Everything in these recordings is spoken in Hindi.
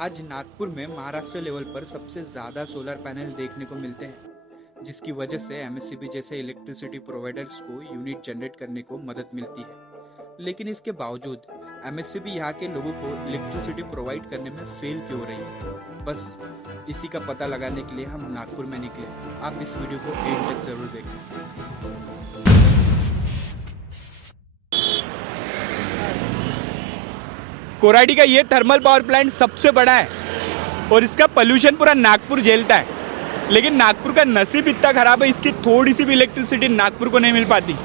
आज नागपुर में महाराष्ट्र लेवल पर सबसे ज़्यादा सोलर पैनल देखने को मिलते हैं, जिसकी वजह से एमएससीबी जैसे इलेक्ट्रिसिटी प्रोवाइडर्स को यूनिट जनरेट करने को मदद मिलती है। लेकिन इसके बावजूद एमएससीबी यहाँ के लोगों को इलेक्ट्रिसिटी प्रोवाइड करने में फेल क्यों हो रही है, बस इसी का पता लगाने के लिए हम नागपुर में निकले। आप इस वीडियो को एंड तक जरूर देखें। कोराडी का ये थर्मल पावर प्लांट सबसे बड़ा है और इसका पोल्यूशन पूरा नागपुर झेलता है। लेकिन नागपुर का नसीब इतना ख़राब है, इसकी थोड़ी सी भी इलेक्ट्रिसिटी नागपुर को नहीं मिल पाती,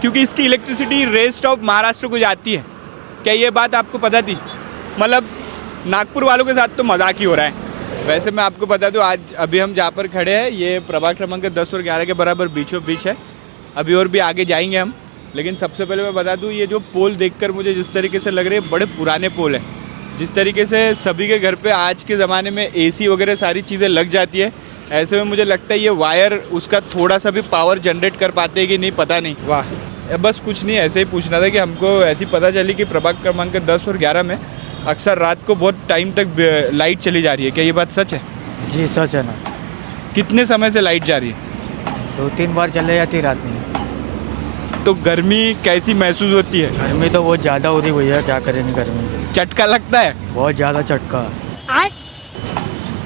क्योंकि इसकी इलेक्ट्रिसिटी रेस्ट ऑफ महाराष्ट्र को जाती है। क्या ये बात आपको पता थी? मतलब नागपुर वालों के साथ तो मजाक ही हो रहा है। वैसे मैं आपको बता दूं, आज अभी हम जहाँ पर खड़े हैं ये प्रभाग क्रमांक 10 और 11 के बराबर बीचों बीच है। अभी और भी आगे जाएंगे हम, लेकिन सबसे पहले मैं बता दूं, ये जो पोल देखकर मुझे जिस तरीके से लग रहे हैं बड़े पुराने पोल हैं। जिस तरीके से सभी के घर पे आज के ज़माने में एसी वगैरह सारी चीज़ें लग जाती है, ऐसे में मुझे लगता है ये वायर उसका थोड़ा सा भी पावर जनरेट कर पाते हैं कि नहीं, पता नहीं। वाह, बस कुछ नहीं, ऐसे ही पूछना था कि हमको ऐसी पता चली कि प्रभाग क्रमांक 10 और 11 में अक्सर रात को बहुत टाइम तक लाइट चली जा रही है। क्या ये बात सच है? जी सच है ना। कितने समय से लाइट जा रही है? 2-3 बार चले जाती है रात में। तो गर्मी कैसी महसूस होती है? गर्मी तो बहुत ज़्यादा हो रही भैया, क्या करेंगे गर्मी में। चटका लगता है? बहुत ज़्यादा चटका।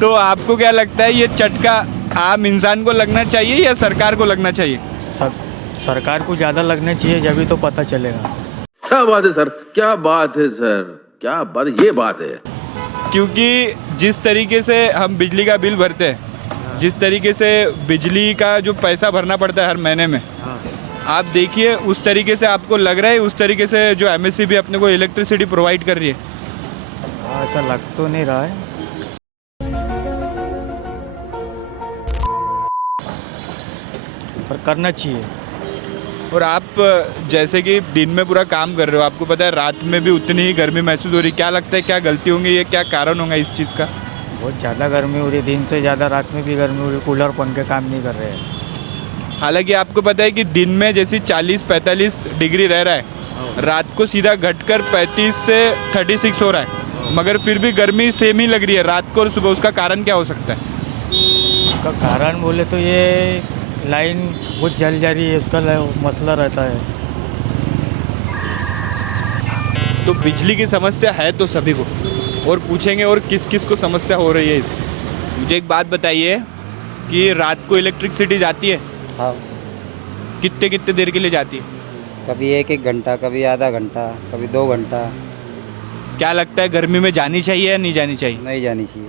तो आपको क्या लगता है, ये चटका आम इंसान को लगना चाहिए या सरकार को लगना चाहिए? सरकार को ज़्यादा लगना चाहिए, जब भी तो पता चलेगा। क्या बात है सर, क्या बात है सर, क्या बात, ये बात है। क्योंकि जिस तरीके से हम बिजली का बिल भरते हैं, जिस तरीके से बिजली का जो पैसा भरना पड़ता है हर महीने में, आप देखिए उस तरीके से आपको लग रहा है उस तरीके से जो एमएससीबी अपने को इलेक्ट्रिसिटी प्रोवाइड कर रही है? ऐसा लग तो नहीं रहा है। पर करना चाहिए। और आप जैसे कि दिन में पूरा काम कर रहे हो, आपको पता है रात में भी उतनी ही गर्मी महसूस हो रही। क्या लगता है क्या गलती होंगी, ये क्या कारण होगा इस चीज़ का? बहुत ज़्यादा गर्मी हो रही है, दिन से ज़्यादा रात में भी गर्मी हो रही है। कूलर पंखे काम नहीं कर रहे हैं। हालांकि आपको पता है कि दिन में जैसी 40-45 डिग्री रह रहा है, रात को सीधा घटकर 35 से 36 हो रहा है, मगर फिर भी गर्मी सेम ही लग रही है रात को और सुबह। उसका कारण क्या हो सकता है? उसका कारण बोले तो ये लाइन बहुत जल जा रही है, उसका मसला रहता है। तो बिजली की समस्या है तो सभी को, और पूछेंगे और किस किस को समस्या हो रही है इससे। मुझे एक बात बताइए कि रात को इलेक्ट्रिसिटी जाती है? हाँ, कितने कितने देर के लिए जाती है? कभी 1-1 घंटा, कभी आधा घंटा, कभी 2 घंटा। क्या लगता है गर्मी में जानी चाहिए या नहीं जानी चाहिए? नहीं जानी चाहिए।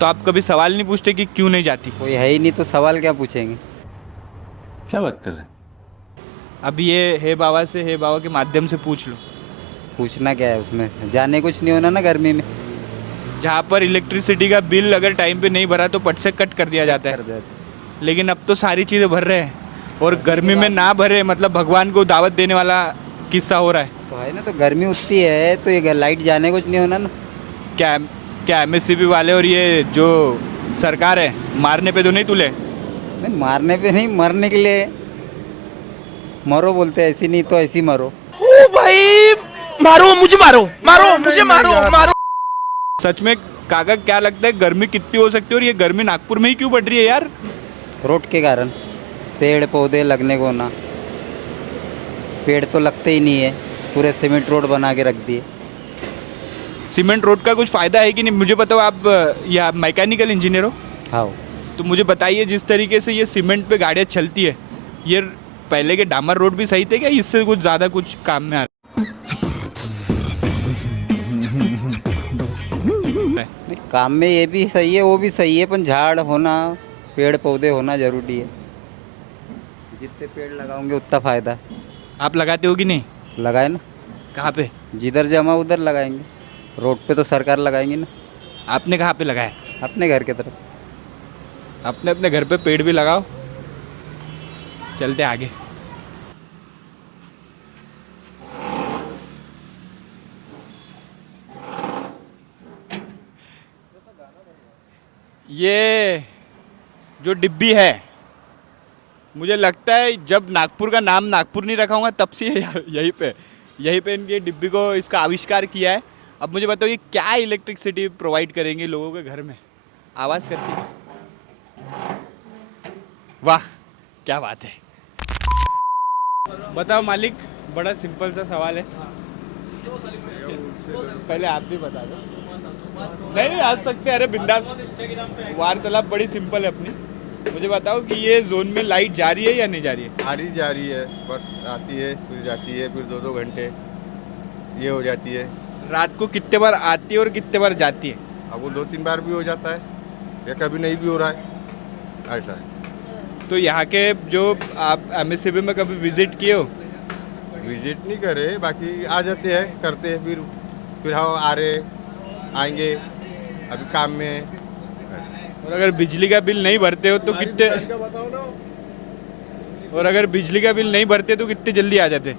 तो आप कभी सवाल नहीं पूछते कि क्यों नहीं जाती? कोई है ही नहीं तो सवाल क्या पूछेंगे। क्या बात कर रहे हैं? अब ये हे बाबा से, हे बाबा के माध्यम से पूछ लो। पूछना क्या है उसमें, जाने कुछ नहीं होना ना गर्मी में। जहाँ पर इलेक्ट्रिसिटी का बिल अगर टाइम पे नहीं भरा तो पट से कट कर दिया जाता कर है, देते। लेकिन अब तो सारी चीज़ें भर रहे हैं, और गर्मी में ना भरे मतलब भगवान को दावत देने वाला किस्सा हो रहा है। तो है ना, तो गर्मी उतनी है तो ये लाइट जाने कुछ नहीं होना ना। क्या क्या एमएससीबी वाले और ये जो सरकार है मारने पे तो नहीं तुले? नहीं, मारने पे नहीं, मरने के लिए मरो बोलते हैं, ऐसी नहीं तो ऐसी मरो। ओ भाई, मारो मुझे, मारो मारो मुझे, मारो मारो। सच में काका, क्या लगता है गर्मी कितनी हो सकती है, और ये गर्मी नागपुर में ही क्यों बढ़ रही है यार? रोड के कारण, पेड़ पौधे लगने को ना। पेड़ तो लगते ही नहीं है, पूरे सीमेंट रोड बना के रख दिए। सीमेंट रोड का कुछ फ़ायदा है कि नहीं? मुझे बताओ, आप या मैकेनिकल इंजीनियर हो, हाँ, तो मुझे बताइए जिस तरीके से ये सीमेंट पे गाड़ियाँ चलती है, ये पहले के डामर रोड भी सही थे क्या? इससे कुछ ज़्यादा कुछ काम में आ रहा है? नहीं, काम में ये भी सही है, वो भी सही है, पर झाड़ होना, पेड़ पौधे होना ज़रूरी है। जितने पेड़ लगाओगे उतना फ़ायदा। आप लगाते हो कि नहीं? लगाए ना, कहाँ पे? जिधर जमा उधर लगाएंगे। रोड पे तो सरकार लगाएंगी ना। आपने कहाँ पे लगाया? अपने घर के तरफ। अपने अपने घर पे पेड़ भी लगाओ। चलते आगे। ये जो डिब्बी है, मुझे लगता है जब नागपुर का नाम नागपुर नहीं रखा होगा तब से यहीं पे इनकी डिब्बी को इसका आविष्कार किया है। अब मुझे बताओ ये क्या इलेक्ट्रिसिटी प्रोवाइड करेंगे लोगों के घर में? आवाज़ करती है। वाह क्या बात है। बताओ मालिक, बड़ा सिंपल सा सवाल है, पहले आप भी बता दो। नहीं आ सकते, अरे बिंदास, वार्तालाप बड़ी सिंपल है अपनी। मुझे बताओ कि ये जोन में लाइट जा रही है या नहीं जा रही है? आ रही जा रही है, बस आती है फिर जाती है, फिर 2-2 घंटे ये हो जाती है। रात को कितने बार आती है और कितने बार जाती है? अब वो 2-3 बार भी हो जाता है या कभी नहीं भी हो रहा है, ऐसा है। तो यहाँ के जो आप MSCB में कभी विजिट किए हो? विजिट नहीं करे, बाकी आ जाते हैं, करते हैं, फिर हाँ आ रहे आएंगे, अभी काम में है। और अगर बिजली का बिल नहीं भरते हो तो कितने, बताओ ना, और अगर बिजली का बिल नहीं भरते तो कितने जल्दी आ जाते?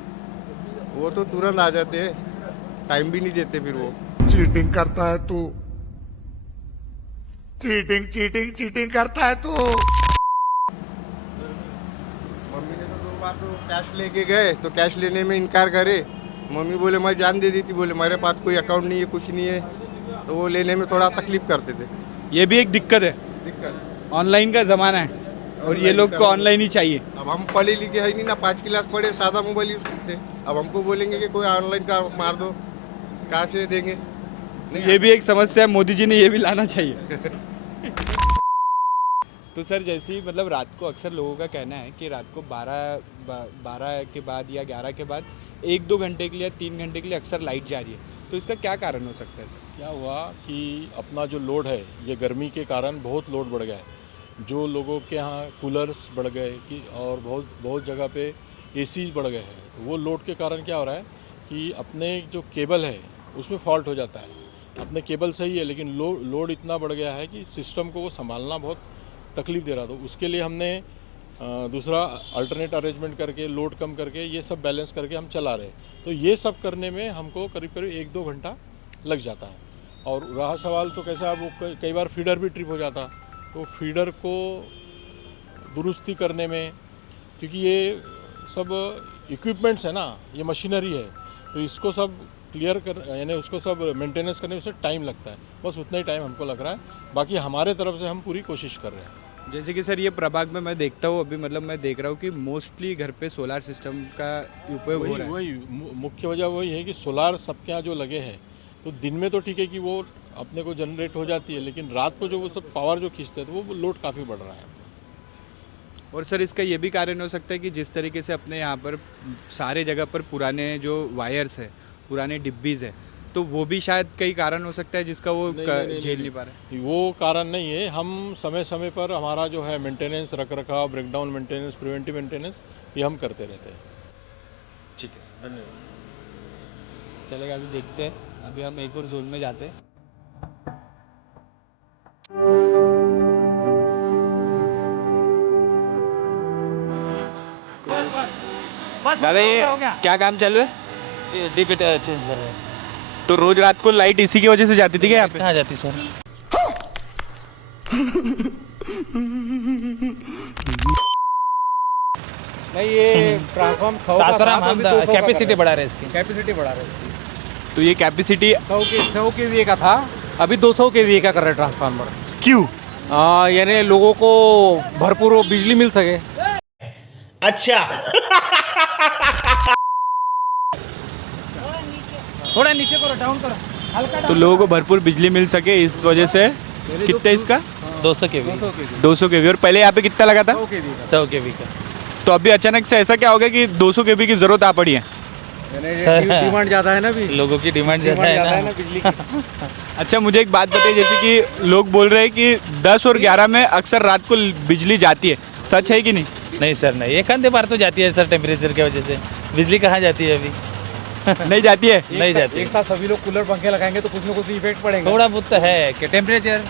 वो तो तुरंत आ जाते हैं, टाइम भी नहीं देते फिर वो। चीटिंग करता है तू, चीटिंग चीटिंग चीटिंग करता है तू। मम्मी ने तो 2 बार तो कैश लेके गए तो कैश लेने में इनकार करे। मम्मी बोले मैं जान दे दी थी, बोले मेरे पास कोई अकाउंट नहीं है, कुछ नहीं है, तो वो लेने में थोड़ा तकलीफ करते थे। ये भी एक दिक्कत है, दिक्कत ऑनलाइन का ज़माना है और ये लोग को ऑनलाइन ही चाहिए। अब हम पढ़े लिखे है नहीं ना, 5 क्लास पढ़े, सादा मोबाइल यूज करते। अब हमको बोलेंगे कि कोई ऑनलाइन का मार दो, कहाँ से देंगे? ये भी एक समस्या है, मोदी जी ने ये भी लाना चाहिए। तो सर जैसे ही मतलब रात को अक्सर लोगों का कहना है कि रात को 12 के बाद या 11 के बाद 1-2 घंटे के लिए या 3 घंटे के लिए अक्सर लाइट जा रही है, तो इसका क्या कारण हो सकता है सर? क्या हुआ कि अपना जो लोड है ये गर्मी के कारण बहुत लोड बढ़ गया है। जो लोगों के यहाँ कूलर्स बढ़ गए कि और बहुत जगह पे एसीज बढ़ गए हैं, तो वो लोड के कारण क्या हो रहा है कि अपने जो केबल है उसमें फॉल्ट हो जाता है। अपने केबल सही है लेकिन लोड इतना बढ़ गया है कि सिस्टम को वो संभालना बहुत तकलीफ दे रहा। तो उसके लिए हमने दूसरा अल्टरनेट अरेंजमेंट करके लोड कम करके ये सब बैलेंस करके हम चला रहे। तो ये सब करने में हमको करीब 1-2 घंटा लग जाता है। और रहा सवाल तो कैसा, वो कई बार फीडर भी ट्रिप हो जाता, तो फीडर को दुरुस्ती करने में, क्योंकि ये सब इक्विपमेंट्स है ना, ये मशीनरी है, तो इसको सब क्लियर कर यानी उसको सब मेंटेनेंस करने में उससे टाइम लगता है। बस उतना ही टाइम हमको लग रहा है, बाकी हमारे तरफ से हम पूरी कोशिश कर रहे हैं। जैसे कि सर ये प्रभाग में मैं देखता हूँ अभी, मतलब मैं देख रहा हूँ कि मोस्टली घर पे सोलार सिस्टम का उपयोग हो रहा है। वही मुख्य वजह वही है कि सोलार सबके यहाँ जो लगे हैं, तो दिन में तो ठीक है कि वो अपने को जनरेट हो जाती है, लेकिन रात को जो वो सब पावर जो खींचते हैं तो वो लोड काफ़ी बढ़ रहा है। और सर इसका ये भी कारण हो सकता है कि जिस तरीके से अपने यहाँ पर सारे जगह पर पुराने जो वायर्स है, पुराने डिब्बीज़ है, तो वो भी शायद कई कारण हो सकता है जिसका वो झेल नहीं पा रहे। वो कारण नहीं है, हम समय समय पर हमारा जो है मेंटेनेंस, रखरखाव, ब्रेकडाउन मेंटेनेंस, प्रिवेंटिव मेंटेनेंस ये हम करते रहते हैं। ठीक है सर, धन्यवाद। चलेगा, अभी देखते हैं, अभी हम एक और जोन में जाते हैं। दादा ये क्या काम चालू है? डिबिट चेंज कर रहे हैं। तो रोज रात को लाइट इसी की वजह से जाती थी क्या यहाँ पे? कहाँ जाती सर? नहीं ये ट्रांसफॉर्म 100 का था, तो अभी 200 का कैपेसिटी कर बढ़ा रहे हैं इसकी। कैपेसिटी बढ़ा रहे हैं। तो ये कैपेसिटी 100 केवीए का था, अभी 200 केवीए का कर रहे हैं ट्रांसफार्मर। क्यों? यानी लोगों को भरपूर बिजली मिल सके। थोड़ा नीचे करो, डाउन करो, हल्का तो लोगों को भरपूर बिजली मिल सके इस वजह से। कितने इसका? 200 केवी, 200 केवी। और पहले यहाँ पे कितना लगा था? 100 केवी का। तो अभी अचानक से ऐसा क्या हो गया कि 200 केवी की जरूरत आ पड़ी है? डिमांड ज़्यादा है ना अभी, लोगों की डिमांड ज़्यादा है ना बिजली की। अच्छा मुझे एक बात बताइए, जैसे कि लोग बोल रहे हैं कि 10 और 11 में अक्सर रात को बिजली जाती है, सच है कि नहीं? नहीं सर नहीं, एक आधे बार तो जाती है सर, टेम्परेचर की वजह से। बिजली कहाँ जाती है अभी? नहीं जाती है? नहीं जाती। एक साथ सभी लोग कूलर पंखे लगाएंगे तो कुछ ना कुछ इफेक्ट पड़ेगा। थोड़ा बहुत तो है कि टेम्परेचर।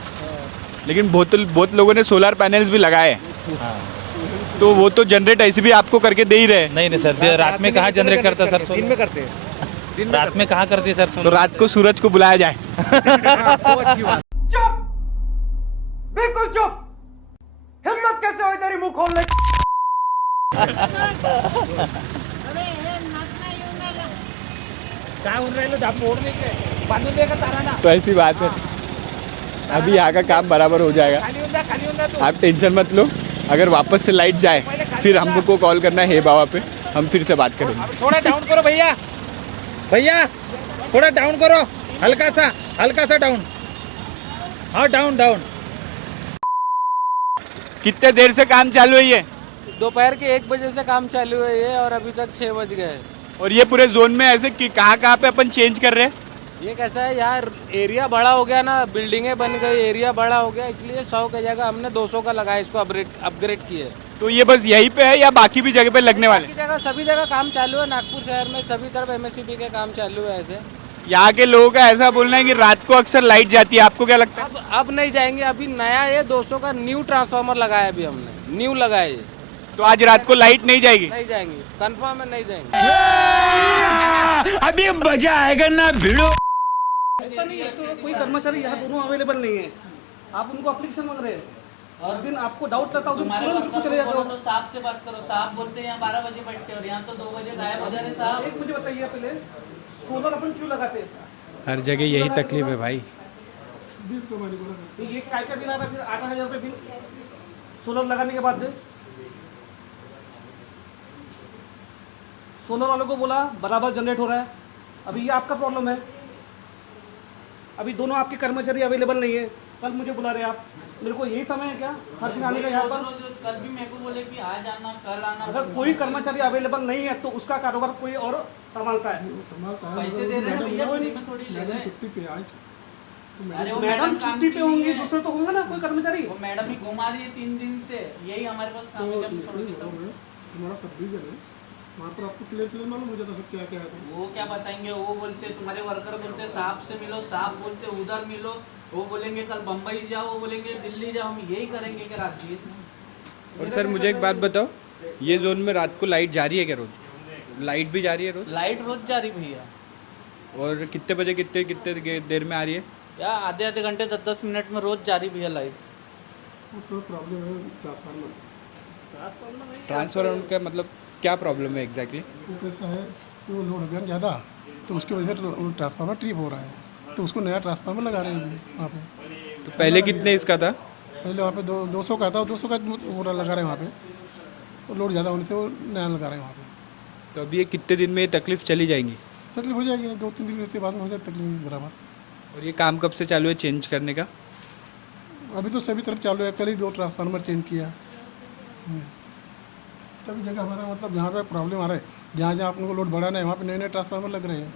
लेकिन बहुत लोगों ने सोलर पैनल्स भी लगाए हैं, हाँ। तो वो तो जनरेट ऐसे भी आपको करके दे ही रहे हैं। नहीं सर, रात में कहाँ जनरेट करता सर? दिन में करते हैं, रात में कहाँ करती है सर? तो रात को सूरज को बुलाया जाए। अच्छी बात। बिल्कुल चुप। हिम्मत कैसे हुई तेरी मुंह खोलने की? तो ऐसी बात है, अभी यहाँ का काम बराबर हो जाएगा, आप टेंशन मत लो। अगर वापस से लाइट जाए फिर हम लोग को कॉल करना है बाबा पे, हम फिर से बात करेंगे। थोड़ा डाउन करो भैया, भैया थोड़ा डाउन करो, हल्का सा डाउन, हाँ डाउन डाउन। कितने देर से काम चालू है ये? दोपहर के 1 बजे से काम चालू है ये, और अभी तक 6 बज गए। और ये पूरे जोन में ऐसे कि कहाँ पे अपन चेंज कर रहे हैं? ये कैसा है यार, एरिया बड़ा हो गया ना, बिल्डिंगें बन गई, एरिया बड़ा हो गया, इसलिए 100 की जगह हमने 200 का लगाया, इसको अपग्रेड किए। तो ये बस यहीं पे है या बाकी भी जगह पे लगने वाले? बाकी जगह सभी जगह काम चालू है, नागपुर शहर में सभी तरफ MSCB के काम चालू है। ऐसे यहाँ के लोगों का ऐसा बोलना है कि रात को अक्सर लाइट जाती है, आपको क्या लगता है? अब नहीं जाएंगे, अभी नया ये 200 का न्यू ट्रांसफार्मर लगाया, अभी हमने न्यू लगाया ये। तो आज रात को लाइट नहीं जाएगी? नहीं जाएंगे, कंफर्म है नहीं जाएंगे। अभी मजा आएगा ना भिड़ो। ऐसा नहीं है, तो कोई कर्मचारी यहाँ दोनों अवेलेबल नहीं है, आप उनको एप्लीकेशन मांग रहे हैं। और दिन आपको डाउट रहता है तो चले जाते हो। तो साहब से बात करो, साहब बोलते हैं यहाँ 12 बजे बैठते और यहाँ तो 2 बजे गायब हो जा रहे साहब। एक मुझे बताइए पहले, सोलर अपन क्यों लगाते हैं? हर जगह यही तकलीफ है भाई। ये काय का बिल आ रहा है, फिर 8,000 रुपये बिल सोलर लगाने के बाद। सोलर वालों को बोला बराबर जनरेट हो रहा है, अभी ये आपका प्रॉब्लम है। अभी दोनों आपके कर्मचारी अवेलेबल नहीं है, कल मुझे बुला रहे आप, मेरे को यही समय है क्या हर दिन आने का यहाँ पर? कल भी मेरे को बोले कि आज आना कल आना। अगर कोई कर्मचारी अवेलेबल नहीं है तो उसका कारोबार कोई और संभालता है। पैसे दे रहे हैं भैया, फ्री में थोड़ी ले रहे हैं। अरे वो मैडम छुट्टी पे होंगी, दूसरे तो होंगे ना कोई कर्मचारी। वो मैडम ही घुमा रही है 3 दिन से, यही हमारे पास काम है। जब छोड़ देता हूँ तुम्हारा सब डिवीजन है, वहाँ पर आपको क्लियर मालूम हो जाता सब क्या क्या है। वो क्या बताएंगे, वो बोलते तुम्हारे वर्कर बोलते साहब से मिलो, साहब बोलते उधर मिलो, वो बोलेंगे कल बम्बई जाओ, वो बोलेंगे दिल्ली जाओ, हम यही करेंगे कि रात दिन। और सर मुझे एक बात बताओ, ये जोन में रात को लाइट जा रही है क्या रोज? लाइट भी जा रही है रोज? लाइट रोज जा रही भैया। और कितने बजे कितने देर में आ रही है? या आधे घंटे 10-10 मिनट में रोज जा रही भैया लाइट। प्रॉब्लम है ट्रांसफार्मर का मतलब क्या प्रॉब्लम है एग्जैक्टली? कैसा है, वो लोड हो गया ज़्यादा, तो उसकी वजह से ट्रांसफार्मर ट्रिप हो रहा है, तो उसको नया ट्रांसफार्मर लगा रहे हैं वहाँ पे। तो पहले कितने इसका था? पहले वहाँ पे 200 का था, 200 का पूरा लगा रहे हैं वहाँ पे, और लोड ज़्यादा होने से वो नया लगा रहे हैं वहाँ पे। तो अभी ये कितने दिन में ये तकलीफ चली जाएंगी? तकलीफ हो जाएगी ना, 2-3 दिन के बाद में हो जाए तकलीफ बराबर। और ये काम कब से चालू है चेंज करने का? अभी तो सभी तरफ चालू है, कल ही 2 ट्रांसफार्मर चेंज किया। सभी जगह हमारा मतलब जहाँ पे प्रॉब्लम आ रहा है, जहाँ जहाँ अपने को लोड बढ़ाना है वहाँ पे नए ट्रांसफार्मर लग रहे हैं।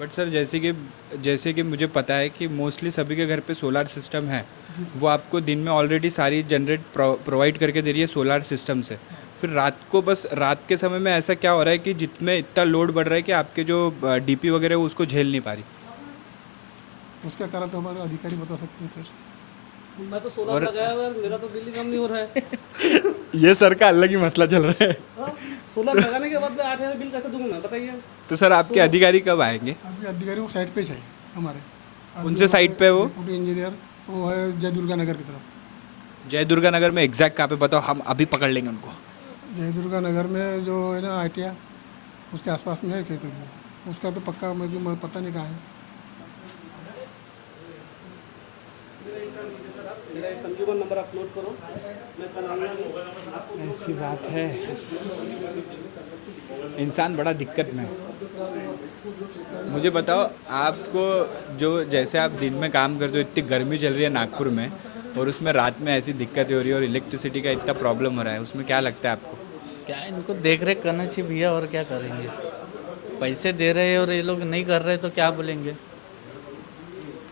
बट सर जैसे कि मुझे पता है कि मोस्टली सभी के घर पे सोलार सिस्टम है, वो आपको दिन में ऑलरेडी सारी जनरेट प्रोवाइड करके दे रही है सोलार सिस्टम से। फिर रात को बस रात के समय में ऐसा क्या हो रहा है कि जितने इतना लोड बढ़ रहा है कि आपके जो डीपी वगैरह है वो उसको झेल नहीं पा रही? उसका कारण तो हमारे अधिकारी बता सकते हैं सर। मैं तो सोलर लगाया हुआ है, मेरा तो बिल ही कम नहीं हो रहा है। ये सर का अलग ही मसला चल रहा है। सोलर लगाने के बाद में 8,000 बिल कैसे दूंगा मैं, बताइए। तो सर आपके अधिकारी कब आएंगे? अभी अधिकारी वो साइड पे है हमारे। उनसे साइड पे वो डिप्टी इंजीनियर वो है जय दुर्गा नगर की तरफ। जय दुर्गा नगर में एग्जैक्ट कहाँ पे बताओ, हम अभी पकड़ लेंगे उनको। जय दुर्गा नगर में जो है ना ITI उसके आसपास में है क्या, तो उसका तो पक्का मुझे पता नहीं कहाँ है। मेरा कंज्यूमर नंबर आप नोट करो, मैं कल आऊँगा। ऐसी बात है, इंसान बड़ा दिक्कत में है। मुझे बताओ, आपको जो जैसे आप दिन में काम करते हो, इतनी गर्मी चल रही है नागपुर में, और उसमें रात में ऐसी दिक्कतें हो रही है और इलेक्ट्रिसिटी का इतना प्रॉब्लम हो रहा है, उसमें क्या लगता है आपको? क्या इनको देख रेख करना चाहिए भैया, और क्या करेंगे। पैसे दे रहे हैं और ये लोग नहीं कर रहे तो क्या बोलेंगे।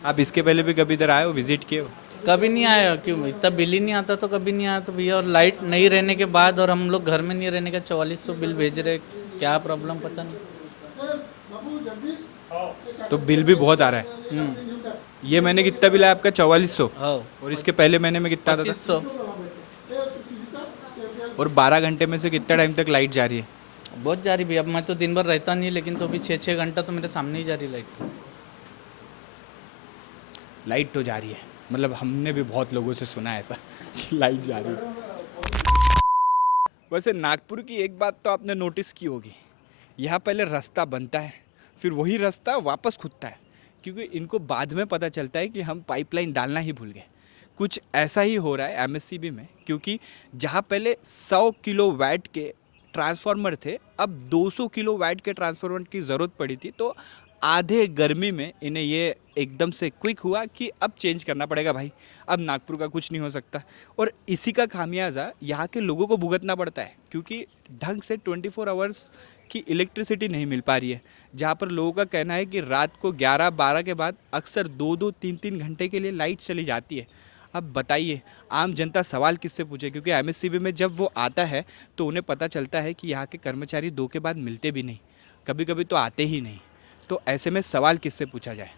आप इसके पहले भी कभी इधर आए हो, विजिट किए हो? कभी नहीं आया, क्यों, इतना बिल ही नहीं आता तो कभी नहीं आया तो भैया। और लाइट नहीं रहने के बाद और हम लोग घर में नहीं रहने का 4400 बिल भेज रहे, क्या प्रॉब्लम पता नहीं। तो बिल भी बहुत आ रहा है। ये महीने कितना बिल है आपका? 4400। हाँ। और इसके पहले महीने में कितना आता था? 2500। और 12 घंटे में से कितना टाइम तक लाइट जा रही है? बहुत जा रही भैया, अब मैं तो दिन भर रहता नहीं, लेकिन तो अभी 6-6 घंटा तो मेरे सामने ही जा रही लाइट। लाइट तो जा रही है, मतलब हमने भी बहुत लोगों से सुना है ऐसा कि लाइट जा रही है। वैसे नागपुर की एक बात तो आपने नोटिस की होगी, यहाँ पहले रास्ता बनता है, फिर वही रास्ता वापस खुदता है, क्योंकि इनको बाद में पता चलता है कि हम पाइपलाइन डालना ही भूल गए। कुछ ऐसा ही हो रहा है एमएससीबी में, क्योंकि जहाँ पहले 100 किलो वैट के ट्रांसफार्मर थे, अब 200 किलो वैट के ट्रांसफार्मर की ज़रूरत पड़ी थी, तो आधे गर्मी में इन्हें ये एकदम से क्विक हुआ कि अब चेंज करना पड़ेगा भाई, अब नागपुर का कुछ नहीं हो सकता। और इसी का खामियाजा यहाँ के लोगों को भुगतना पड़ता है, क्योंकि ढंग से 24 आवर्स की इलेक्ट्रिसिटी नहीं मिल पा रही है। जहाँ पर लोगों का कहना है कि रात को 11-12 के बाद अक्सर 2-2, 3-3 घंटे के लिए लाइट चली जाती है। अब बताइए आम जनता सवाल किससे पूछे, क्योंकि एमएससीबी में जब वो आता है तो उन्हें पता चलता है कि यहाँ के कर्मचारी 2 के बाद मिलते भी नहीं, कभी कभी तो आते ही नहीं। तो ऐसे में सवाल किससे पूछा जाए?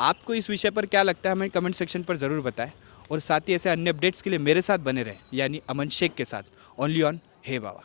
आपको इस विषय पर क्या लगता है हमें कमेंट सेक्शन पर ज़रूर बताएं, और साथ ही ऐसे अन्य अपडेट्स के लिए मेरे साथ बने रहें, यानी अमन शेख के साथ, ओनली ऑन हे बाबा।